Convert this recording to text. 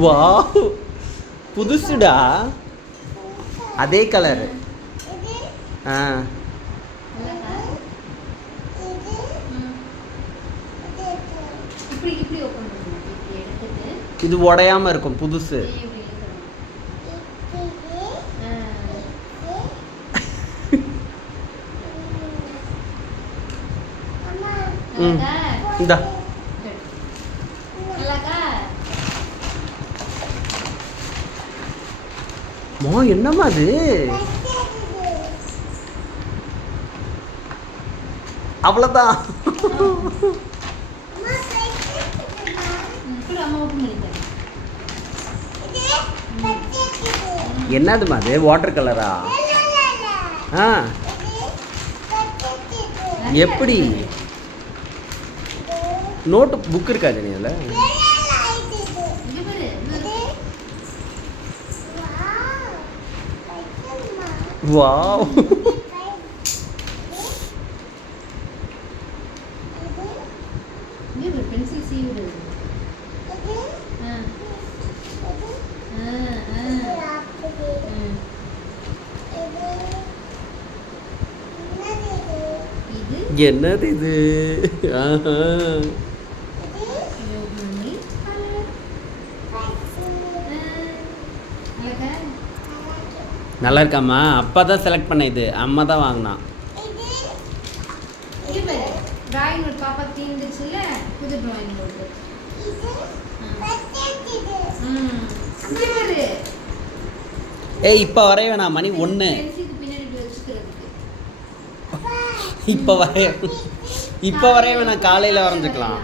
Wow, புதுசுடா. அதே colour. ஆ, இது உடையாம இருக்கும், புதுசு. ம், இந்தா. மா, என்னம்மா அது? அவ்வளோதான். என்னதுமா அது? வாட்டர் கலரா? ஆ, எப்படி? நோட்டு புக் இருக்காது நீ அதில்? வாவ், பென்சில் சீவுது. என்னது இது? ஆஹா, நல்லா இருக்காம்மா? அப்பா தான் செலக்ட் பண்ண, இது அம்மா தான் வாங்கினா. டிராயிங் நோட் பாப்பா தீந்துச்சுல, புது டிராயிங் நோட். ஏய், இப்போ வரைய வேணாம், மணி 1. இப்போ வரைய வேணாம், காலையில் வரைஞ்சிக்கலாம்.